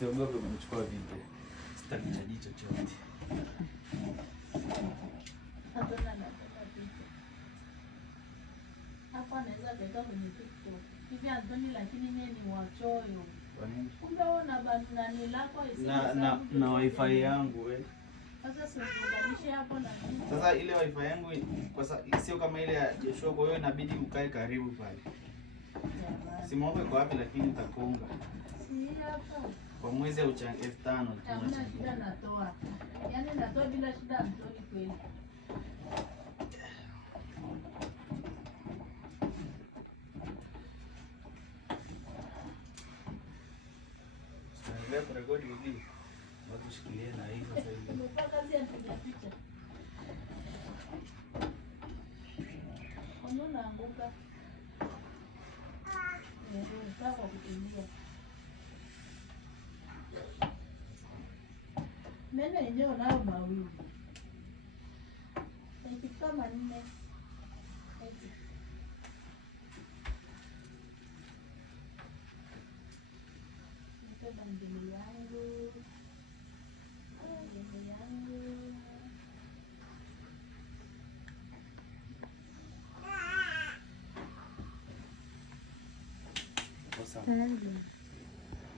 Siogope umechukua video. Sitakuchaji chochote. Hapa anaweza kuweka kwenye TikTok. Hivi Anthony, lakini mimi ni wachoyo. Kwa nini? Kumbe una nani lako na wifi yangu wewe. Sasa siunganishe hapo na nini? Sasa ile wifi yangu kwa sio kama ile ya Joshua, kwa hiyo inabidi ukae karibu pale. Simu yako iko wapi lakini utakonga. Si hapo. Kwa mwezi au 5,000 Hamna shida natoa. Yaani natoa bila shida Anthony kweli. Sasa kurekodi hivi. Watu shikilie na hii sasa hivi. Umepaka kazi ya kupiga picha. Mbona anguka? Nataka kukimbia. Meno yenyewe nayo mawili. Ikifika manne. Nitoa ngeli yangu. Ngeli yangu. Sawa.